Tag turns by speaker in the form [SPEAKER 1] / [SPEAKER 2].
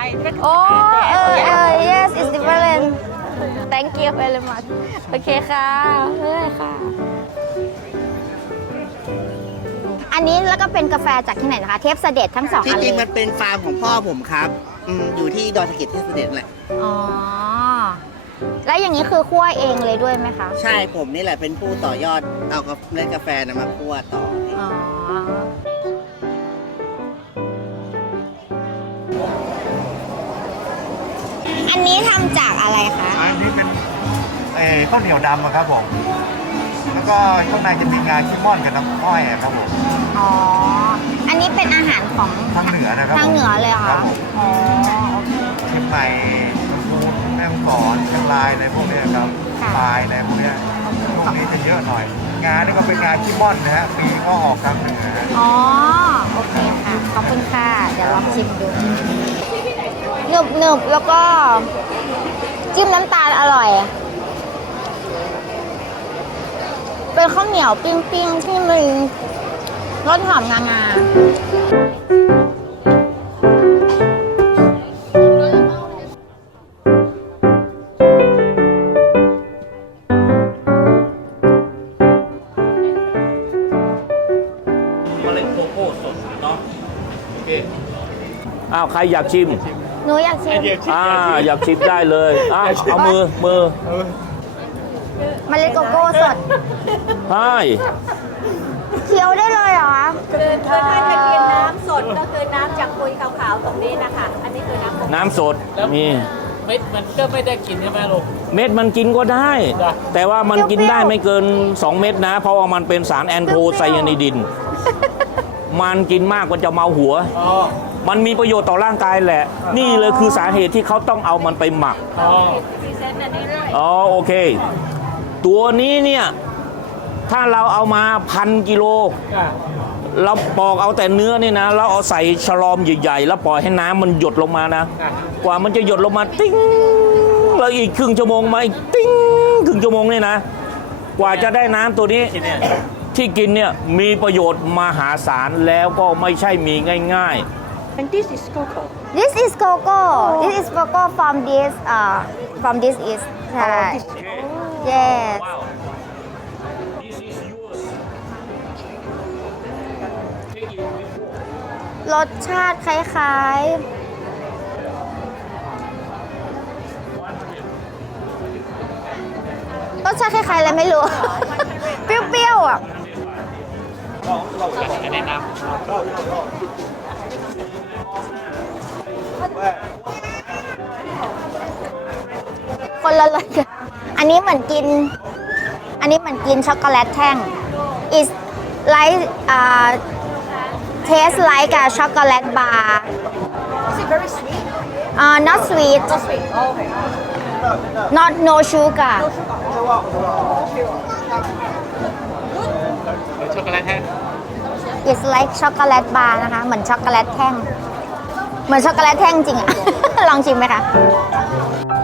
[SPEAKER 1] yes it's different thank you very much โอเคค่ะเฮ้ยค่ะอันนี้แล้วก็เป็นกาแฟจากที่ไหนนะคะเทพเสด็จทั้งสองอันเลย
[SPEAKER 2] จริงๆมันเป็นฟาร์มของพ่อผมครับอยู่ที่ดอยสะเก็ดเทพเสด็จแหละ
[SPEAKER 1] อ๋อแล้วอย่างนี้คือคั่วเองเลยด้วยไหมคะ
[SPEAKER 2] ใช่ผมนี่แหละเป็นผู้ต่อยอดเอาเมล็ดกาแฟมาคั่วต่ออ๋ออันนี้ทำจากอะไรคะ
[SPEAKER 3] อันนี้เป็นข้าวเหนียวดำครับผมแล้วก็ข้างในจะมีงาขี้ม่อนกับน้ำอ้อยครับผม
[SPEAKER 1] อ๋ออันนี้เป็นอาหารของ
[SPEAKER 3] ทางเหนือนะครับ
[SPEAKER 1] ทางเหนือเลยค่ะอ๋อ
[SPEAKER 3] เชียงใหม่ลำพูนแม่ฮ่องสอนเชียงรายอะไรพวกนี้ครับปลายอะไรพวกนี้จะเยอะหน่อยงานี่ก็เป็นงาขี้ม่อนนะฮะปีก็ออกทางเหนือ
[SPEAKER 1] อ๋อโอเคค่ะขอบคุณค่ะเดี๋ยวลองชิมดูหนึบแล้วก็จิ้มน้ำตาลอร่อยเป็นข้าวเหนียวปิ้งๆที่มีรสหอมงา
[SPEAKER 4] อ้าวใครอยากชิม
[SPEAKER 1] หนูอยากชิม
[SPEAKER 4] อยากชิมได้เลยเอามือ
[SPEAKER 1] เมล็ดโกโก้สด
[SPEAKER 4] ใช่
[SPEAKER 1] เคี้ยวได้เลยเหรอ
[SPEAKER 5] คือถ้าจะกินน้ำสดก็คือน้ำจากปุยขาวๆตรงนี้นะคะอันนี้คือ
[SPEAKER 4] น้ำสดมี
[SPEAKER 6] เม็ดมันก็ไม่ได้กินใช่ไหมลูก
[SPEAKER 4] เม็ดมันกินก็ได้แต่ว่ามันกินได้ไม่เกิน2 เม็ดนะเพราะว่ามันเป็นสารแอนโทไซยานิดินมันกินมากมันจะเมาหัวมันมีประโยชน์ต่อร่างกายแหละนี่เลยคือสาเหตุที่เขาต้องเอามันไปหมักโอเคตัวนี้เนี่ยถ้าเราเอามา1,000 กิโลเราปอกเอาแต่เนื้อนี่นะเราเอาใส่ฉลอมใหญ่ๆแล้วปล่อยให้น้ำมันหยดลงมานะกว่ามันจะหยดลงมาติ้งแล้วอีกครึ่งชั่วโมงมาอีกติ้งครึ่งชั่วโมงนี่นะกว่าจะได้น้ำตัวนี้ที่กินเนี่ยมีประโยชน์มหาศาลแล้วก็ไม่ใช่มีง่ายๆ
[SPEAKER 5] And this is cocoa
[SPEAKER 1] This is cocoa This is cocoa from this is yesรสชาติคล้ายๆรสชาติคล้ายๆอะไรไม่รู้ เปรี้ยวๆอ่ะคนละเลยอันนี้เหมือนกินช็อกโกแลตแท่ง is like taste like a chocolate bar
[SPEAKER 5] Is it very sweet?
[SPEAKER 1] Not sweet
[SPEAKER 5] Not sweet. Oh, okay.
[SPEAKER 1] Not no sugar
[SPEAKER 6] ช็อกโกแลตแท่ง
[SPEAKER 1] It's like chocolate bar นะคะเหมือนช็อกโกแลตแท่งเหมือนช็อกโกแลตแท่งจริงอะ ลองชิมไหมคะ